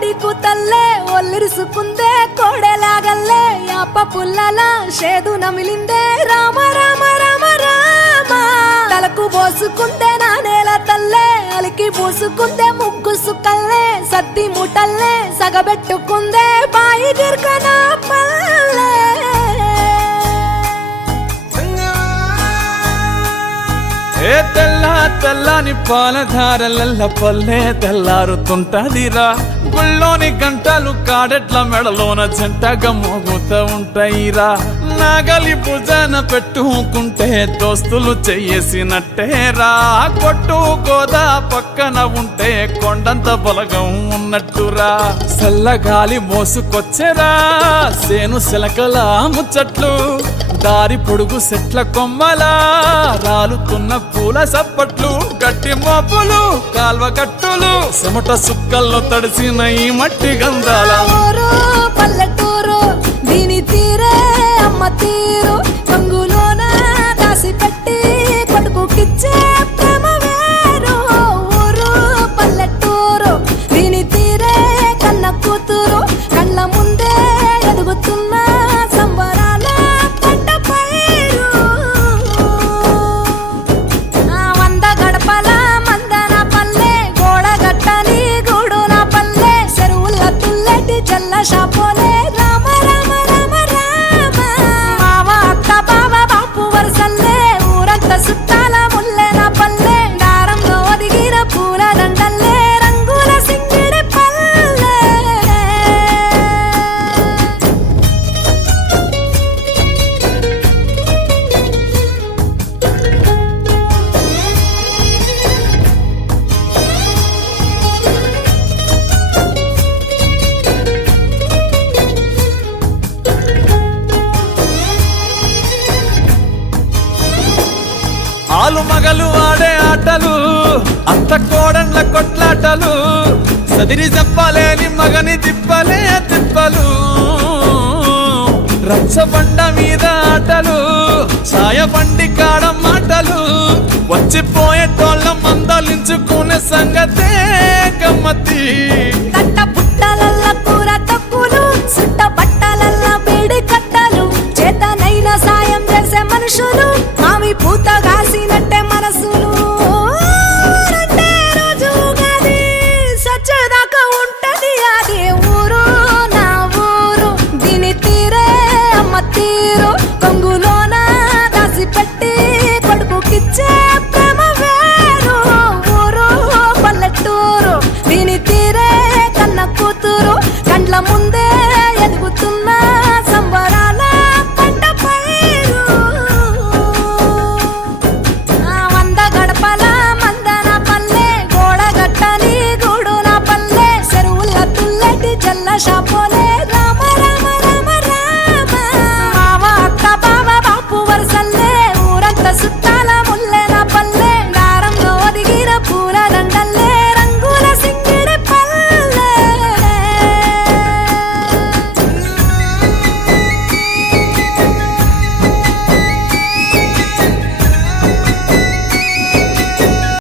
కోడి కూతల్లే ఒల్లిరుసుకుందే కోడెలాగల్లే యాప పుల్లల షేదు నమిలిందే రామ రామ రామ రామ తలకు పోసుకుందే నా నేల తల్లే అలికి పూసుకుందే ముగ్గు సుక్కల్లే సత్తి ముటల్లే సగబెట్టుకుందే బాయి గిర్కనా పల్లె ఏ తెల్ల తెల్లని పాలధారలల్ల పల్లె తెల్లారుతుంటదిరా గుళ్ళోని గంటలు కాడెట్ల మెడలోన జంటగా మోగుతూ ఉంటాయిరా నాగలి భుజన పెట్టుకుంటే దోస్తులు చెయ్యేసినట్టేరా కొట్టు గోదా పక్కన ఉంటే కొండంత బలగం ఉన్నట్టురా చల్లగాలి మోసుకొచ్చెరా సేను శిలకల ముచ్చట్లు దారి పొడుగు సెట్ల కొమ్మలా రాలుతున్న పూల సప్పట్లు గట్టి మోపులు కాల్వ కట్టులు చెమట సుక్కల్లో తడిసిన ఈ మట్టి గంధాల పల్లెటూరు దీని తీరే అమ్మ తీరు కంగులోన దాసి పెట్టి కొడుకుకిచ్చే ప్రేమ వేరు ఊరు పల్లెటూరు దీని తీరే కన్న కూతురు కళ్ళ ముందే ఎదుగుతున్న సంబరాల పంట పైరు వంద గడపల మందన పల్లె గోడ గట్టని గూడు నా పల్లె చెరువుల తుల్లెటి జల్ల షాపోలే రామ రామ రామ రామ మావ అత్త బావ బాపు వరసల్లే ఊరంత సుట్టాల ముల్లె నా పల్లె దారంలో ఒదిగిన పూల దండల్లే రంగుల సింగిడి పల్లె ఆలు మగలు ఆడే ఆటలు అత్త కోడన్ల కొట్లాటలు సదిరి చెప్పలేని మగని తిప్పలే తిప్పలు రచ్చబండ మీద ఆటలు ఛాయబండి కాడ మాటలు వచ్చిపోయేటోళ్ళ మందలించుకునే సంగతే గమ్మతి